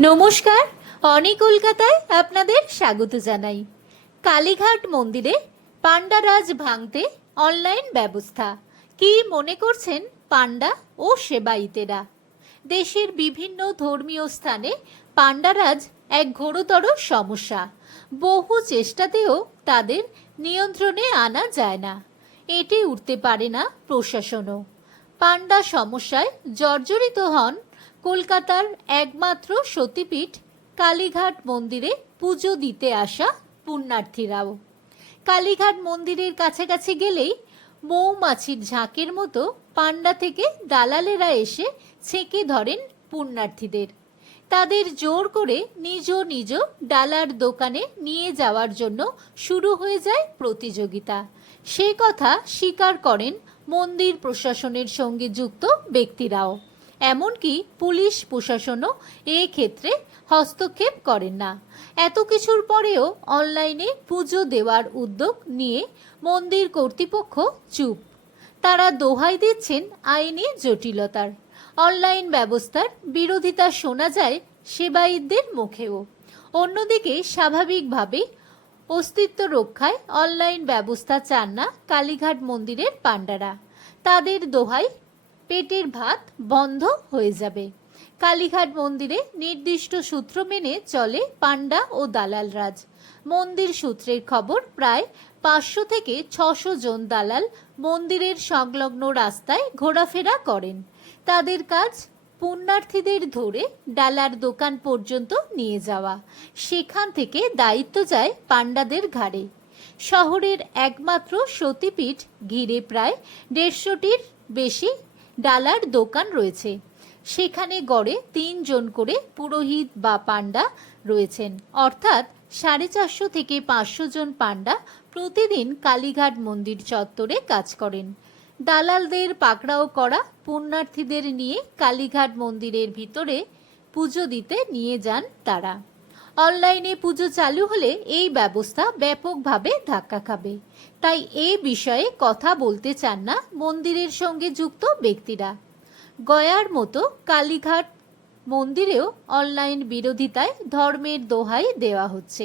নমস্কার, অনি কলকাতায় আপনাদের স্বাগত জানাই। কালীঘাট মন্দিরে পাণ্ডারাজ ভাঙতে অনলাইন ব্যবস্থা। কি মনে করছেন পাণ্ডা ও সেবাইতেরা দেশের বিভিন্ন ধর্মীয় স্থানে পাণ্ডারাজ এক ঘোরতর সমস্যা। বহু চেষ্টাতেও তাদের নিয়ন্ত্রণে আনা যায় না। এটি উঠতে পারে না প্রশাসনও। পাণ্ডা সমস্যায় জর্জরিত হন কলকাতার একমাত্র সতীপীঠ কালীঘাট মন্দিরে পুজো দিতে আসা পুণ্যার্থীরাও। কালীঘাট মন্দিরের কাছাকাছি গেলেই মৌমাছির ঝাঁকের মতো পাণ্ডা থেকে দালালেরা এসে ছেঁকে ধরেন পুণ্যার্থীদের। তাদের জোর করে নিজ নিজ ডালার দোকানে নিয়ে যাওয়ার জন্য শুরু হয়ে যায় প্রতিযোগিতা। সে কথা স্বীকার করেন মন্দির প্রশাসনের সঙ্গে যুক্ত ব্যক্তিরাও। এমনকি পুলিশ প্রশাসনও এই ক্ষেত্রে হস্তক্ষেপ করেন না। এত কিছুর পরেও অনলাইনে পুজো দেওয়ার উদ্যোগ নিয়ে মন্দির কর্তৃপক্ষ চুপ। তারা দোহাই দিচ্ছেন আইনি জটিলতার। অনলাইন ব্যবস্থার বিরোধিতা শোনা যায় সেবায়িতদের মুখেও। অন্যদিকে স্বাভাবিকভাবে অস্তিত্ব রক্ষায় অনলাইন ব্যবস্থা চান না কালীঘাট মন্দিরের পাণ্ডারা। তাদের দোহাই পেটের ভাত বন্ধ হয়ে যাবে। কালীঘাট মন্দিরে নির্দিষ্ট সূত্র মেনে চলে পাণ্ডা ও দালাল রাজ। মন্দির সূত্রের খবর, প্রায় পাঁচশো থেকে ছশো জন দালাল মন্দিরের সংলগ্ন রাস্তায় ঘোরাফেরা করেন। তাদের কাজ পুণ্যার্থীদের ধরে ডালার দোকান পর্যন্ত নিয়ে যাওয়া। সেখান থেকে দায়িত্ব যায় পাণ্ডাদের ঘাড়ে। শহরের একমাত্র সতীপীঠ ঘিরে প্রায় দেড়শোটির বেশি ডালার দোকান রয়েছে। সেখানে গড়ে তিনজন করে পুরোহিত বা পাণ্ডা রয়েছেন। অর্থাৎ সাড়ে চারশো থেকে পাঁচশো জন পাণ্ডা প্রতিদিন কালীঘাট মন্দির চত্বরে কাজ করেন। দালালদের পাকড়াও করা, পুণ্যার্থীদের নিয়ে কালীঘাট মন্দিরের ভিতরে পুজো দিতে নিয়ে যান তারা। অনলাইনে পুজো চালু হলে এই ব্যবস্থা ব্যাপকভাবে ধাক্কা খাবে। তাই এ বিষয়ে কথা বলতে চান না মন্দিরের সঙ্গে যুক্ত ব্যক্তিরা। গয়ার মতো কালীঘাট মন্দিরেও অনলাইন বিরোধিতায় ধর্মের দোহাই দেওয়া হচ্ছে।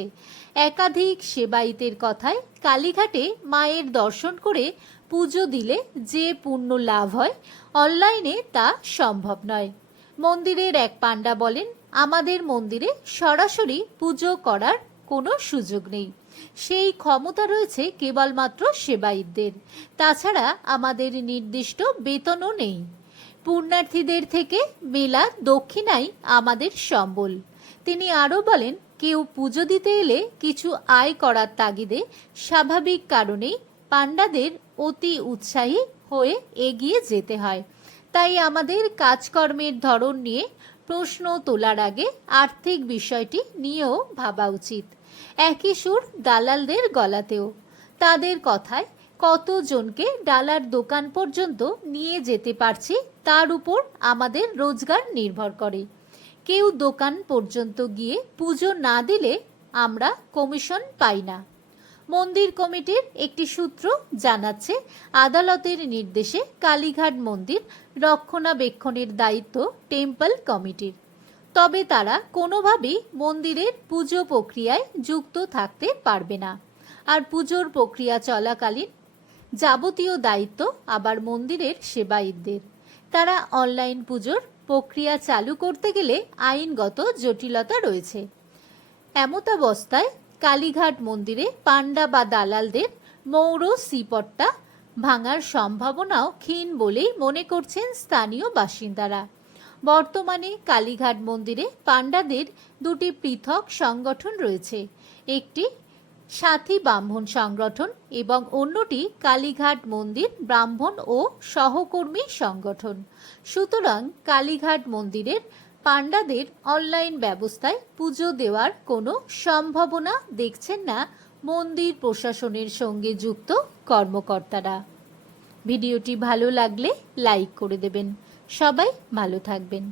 একাধিক সেবায়িতের কথায় কালীঘাটে মায়ের দর্শন করে পুজো দিলে যে পুণ্য লাভ হয়, অনলাইনে তা সম্ভব নয়। মন্দিরের এক পাণ্ডা বলেন, আমাদের মন্দিরে সরাসরি পুজো করার কোনো সুযোগ নেই। সেই ক্ষমতা রয়েছে কেবলমাত্র সেবায়িতদের। তাছাড়া আমাদের নির্দিষ্ট বেতনও নেই। পুণ্যার্থীদের থেকে মেলা দক্ষিণাই আমাদের সম্বল। তিনি আরও বলেন, কেউ পুজো দিতে এলে কিছু আয় করার তাগিদে স্বাভাবিক কারণেই পাণ্ডাদের অতি উৎসাহী হয়ে এগিয়ে যেতে হয়। তাই আমাদের কাজকর্মের ধরন নিয়ে প্রশ্ন তোলার আগে আর্থিক বিষয়টি নিয়েও ভাবা উচিত। একই সুর দালালদের গলাতেও। তাদের কথায় কতজনকে ডালার দোকান পর্যন্ত নিয়ে যেতে পারছি তার উপর আমাদের রোজগার নির্ভর করে। কেউ দোকান পর্যন্ত গিয়ে পুজো না দিলে আমরা কমিশন পাই না। মন্দির কমিটির একটি সূত্র জানাচ্ছে, আদালতের নির্দেশে কালীঘাট মন্দির রক্ষণাবেক্ষণের দায়িত্ব টেম্পল কমিটির। তবে তারা কোনোভাবেই মন্দিরের পুজো প্রক্রিয়ায় যুক্ত থাকতে পারবে না। আর পুজোর প্রক্রিয়া চলাকালীন যাবতীয় দায়িত্ব আবার মন্দিরের সেবায়িতদের। তারা অনলাইন পুজোর প্রক্রিয়া চালু করতে গেলে আইনগত জটিলতা রয়েছে। এমতাবস্থায় কালীঘাট মন্দিরে পাণ্ডা বা দালালদের মৌর সিপট্টা ভাঙার সম্ভাবনাও ক্ষীণ বলেই মনে করছেন স্থানীয় বাসিন্দারা। বর্তমানে কালীঘাট মন্দিরে পাণ্ডাদের দুটি পৃথক সংগঠন রয়েছে। একটি সাথী ব্রাহ্মণ সংগঠন এবং অন্যটি কালীঘাট মন্দির ব্রাহ্মণ ও সহকর্মী সংগঠন। সুতরাং কালীঘাট মন্দিরের পাণ্ডাদের অনলাইন ব্যবস্থায় পুজো দেওয়ার কোনো সম্ভাবনা দেখছেন না মন্দির প্রশাসনের সঙ্গে যুক্ত কর্মকর্তারা। ভিডিওটি ভালো লাগলে লাইক করে দেবেন। সবাই ভালো থাকবেন।